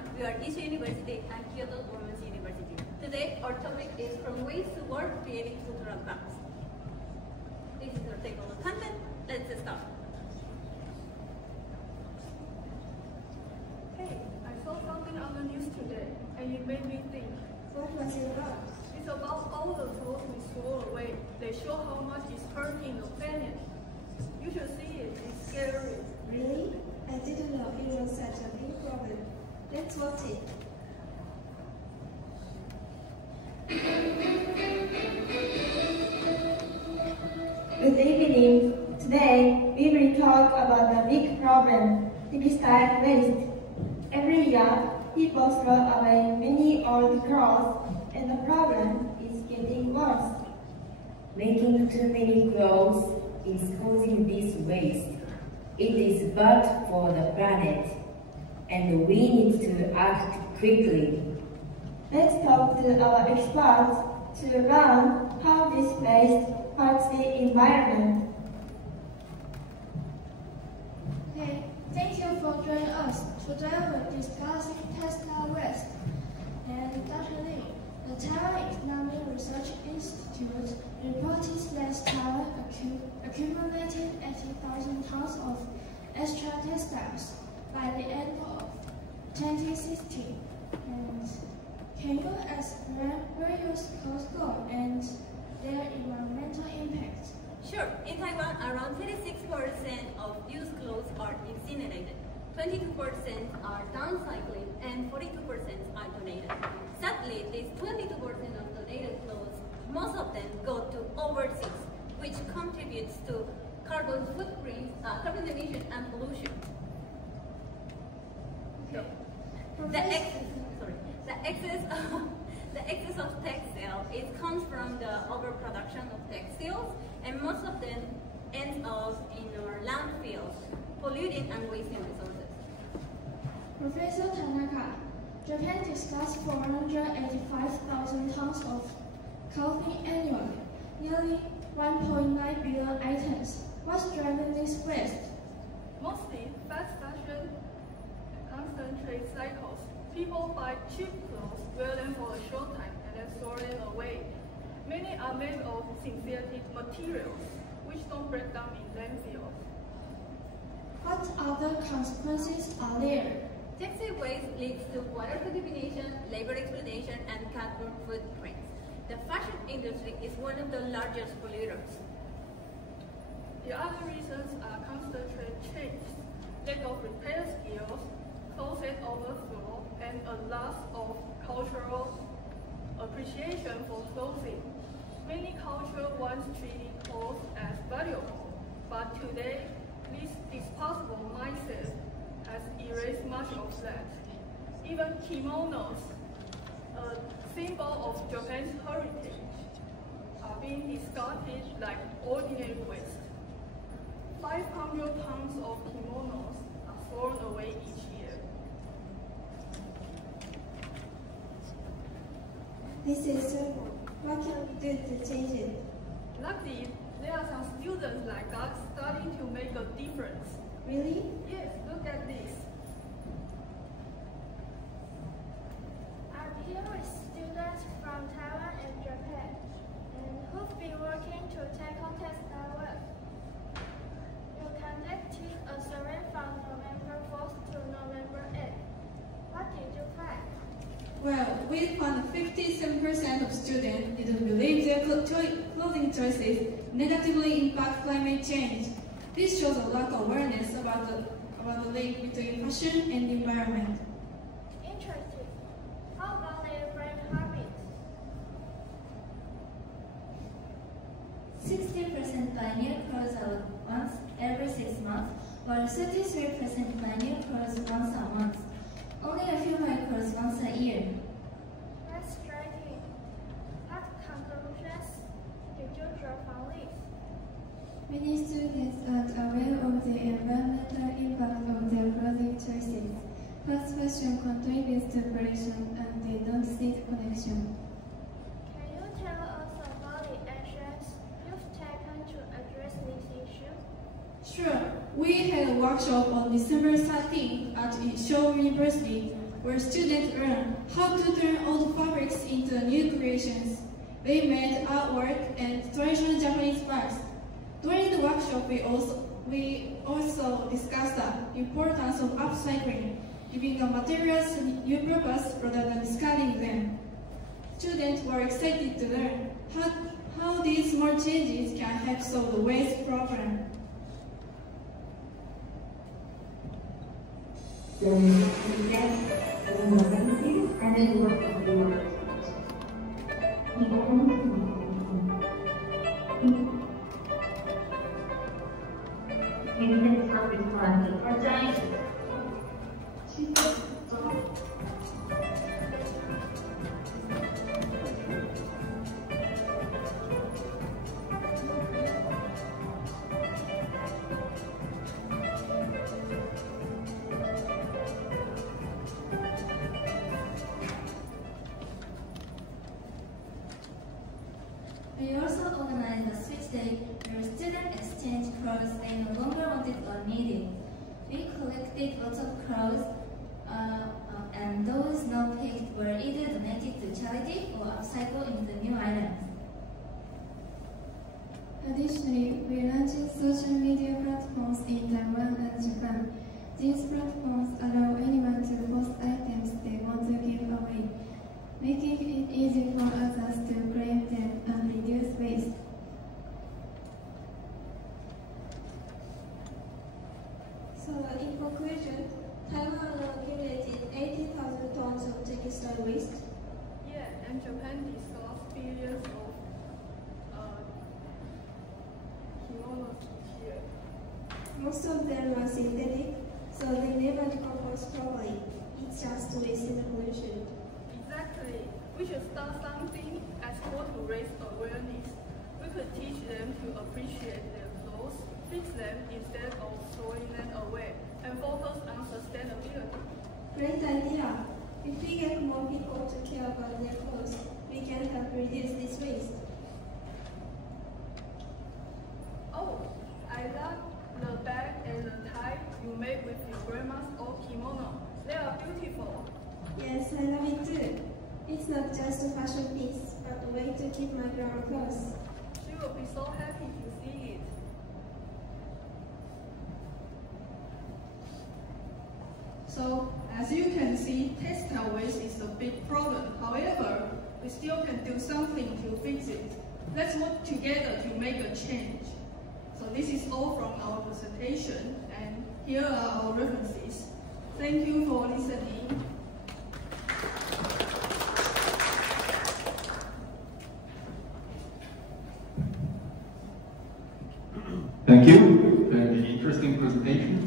everyone, we are Isha University and Kyoto Women's University. Today, our topic is From Waste to Work, Creating Cultural Gaps. This is our take on the content. Let's start. Hey, I saw something on the news today, and it made me think. What was it about? It's about all the clothes we throw away. They show how much is hurting the planet. You should see it. It's scary. Really? I didn't know it was such a big problem. Let's watch it. Good evening. Today, we will talk about the big problem, textile waste. Every year, people throw away many old clothes, and the problem is getting worse. Making too many clothes is causing this waste. It is bad for the planet, and we need to act quickly. Let's talk to our experts to learn how this waste hurts the environment. Hey, thank you for joining us. Today we're discussing textile waste. And Dr. Lee, the Taiwan Economic Research Institute reported that Taiwan accumulated 80,000 tons of extra textiles by the end of 2016. And can you explain where used clothes go and their environmental impact? Sure. In Taiwan, around 36% of used clothes are incinerated, 22% are downcycling, and 42% are donated. Sadly, these 22% of donated clothes, most of them go to overseas, which contributes to carbon footprint, carbon emission, and pollution. So, the excess of textile, it comes from the overproduction of textiles, and most of them ends up in our landfills, polluting and wasting resources. Professor Tanaka, Japan discards 485,000 tons of clothing annually, nearly 1.9 billion items. What's driving this waste? Mostly fast fashion, constant trade cycles. People buy cheap clothes, wear them for a short time, and then throw them away. Many are made of synthetic materials, which don't break down in landfills. What other consequences are there? Textile waste leads to water contamination, labor exploitation, and carbon footprints. The fashion industry is one of the largest polluters. The other reasons are constant trade change, lack of repair skills, closet overflow, and a loss of cultural appreciation for clothing. Many cultures once treated clothes as valuable, but today, this disposable mindset has erased much of that. Even kimonos, a symbol of Japan's heritage, are being discarded like ordinary waste. 500 tons of kimonos are thrown away each year. This is simple. What can we do to change it? Luckily, there are some students like us starting to make a difference. Really? Yes, look at this. I'm here with students from Taiwan and Japan, and who've been working to tackle textile waste. You conducted a survey from November 4th to November 8th. What did you find? Well, we found 57% of students didn't believe their clothing choices negatively impact climate change. This shows a lack of awareness about the link between fashion and the environment. Interesting. How about their brand habits? 60% buy new clothes once every 6 months, while 33% buy new clothes once a month. Only a few buy clothes once a year. That's striking. What conclusions did you draw from this? Many students aren't aware of the environmental impact of their clothing choices. Fast fashion contributes to pollution and they don't see the connection. Can you tell us about the actions you've taken to address this issue? Sure. We had a workshop on December 13th at Shain University where students learn how to turn old fabrics into new creations. They made artwork and traditional Japanese bags. During the workshop, we also discussed the importance of upcycling, giving the materials new purpose rather than discarding them. Students were excited to learn how these small changes can help solve the waste problem. We also organized a switch day where students exchanged clothes they no longer wanted or needed. We collected lots of clothes, and those not picked were either donated to charity or upcycled into new items. Additionally, we launched social media platforms in Taiwan and Japan. These platforms allow anyone to post items they want to give away, making it easy for others to claim them and reduce waste. So, in conclusion, Taiwan accumulated 80,000 tons of textile waste. Yeah, and Japan discards billions of kimonos here. Most of them are synthetic, so they never decompose properly. It's just waste and pollution. Exactly. We should start something as well to raise awareness. We could teach them to appreciate their clothes, fix them instead of throwing them away, and focus on sustainability. Great idea. If we get more people to care about their clothes, we can help reduce this waste. Oh, I love the bag and the tie you made with your grandma's old kimono. They are beautiful. Yes, I love it too. It's not just a fashion piece, but a way to keep my grandma close. She will be so happy to see it. So, as you can see, textile waste is a big problem. However, we still can do something to fix it. Let's work together to make a change. So this is all from our presentation, and here are our references. Thank you for listening. Thank you. Very interesting presentation.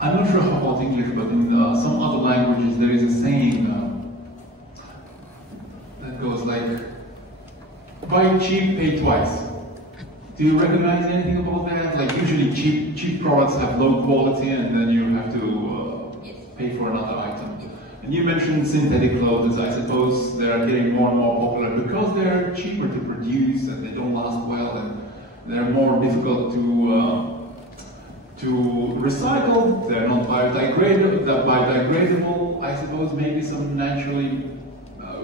I'm not sure how about English, but in some other languages there is a saying that goes like, buy cheap, pay twice. Do you recognize anything about that? Like usually cheap products have low quality and then you have to pay for another item. And you mentioned synthetic clothes. I suppose they are getting more and more popular because they're cheaper to produce and they don't last well and they're more difficult to recycle. They're not biodegradable. I suppose maybe some naturally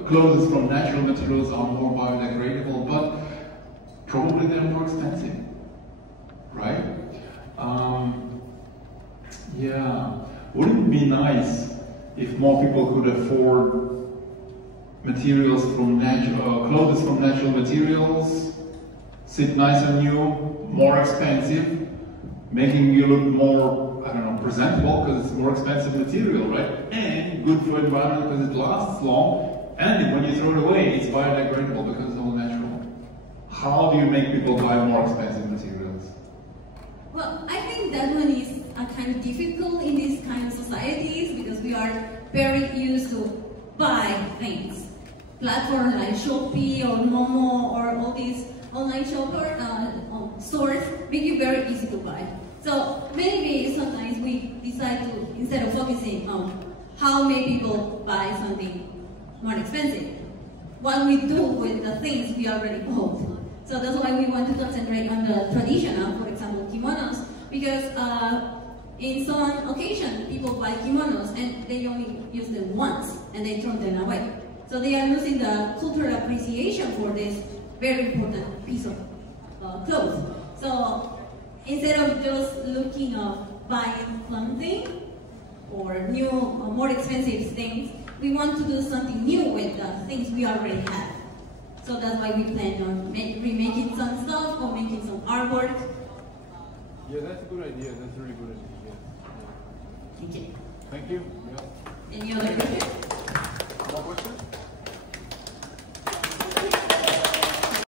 clothes from natural materials are more biodegradable, but probably they're more expensive, right? Yeah, wouldn't it be nice if more people could afford materials from clothes from natural materials, sit nice on you, more expensive, making you look more, I don't know, presentable because it's more expensive material, right? And good for environment because it lasts long. And when you throw it away, it's biodegradable because it's all natural. How do you make people buy more expensive materials? Well, I think that one is kind of difficult in these kind of societies because we are very used to buy things. Platforms like Shopee or Momo or all these online stores make it very easy to buy. So maybe sometimes we decide to, instead of focusing on how many people buy something more expensive, what we do with the things we already bought. So that's why we want to concentrate on the traditional, for example, kimonos, because In some occasion, people buy kimonos and they only use them once and they throw them away. So they are losing the cultural appreciation for this very important piece of clothes. So instead of just looking of buying something or new or more expensive things, we want to do something new with the things we already have. So that's why we plan on remaking some stuff or making some artwork. Yeah, that's a good idea. That's a really good idea. Yes. Thank you. Thank you. Yeah. Any other questions? More questions?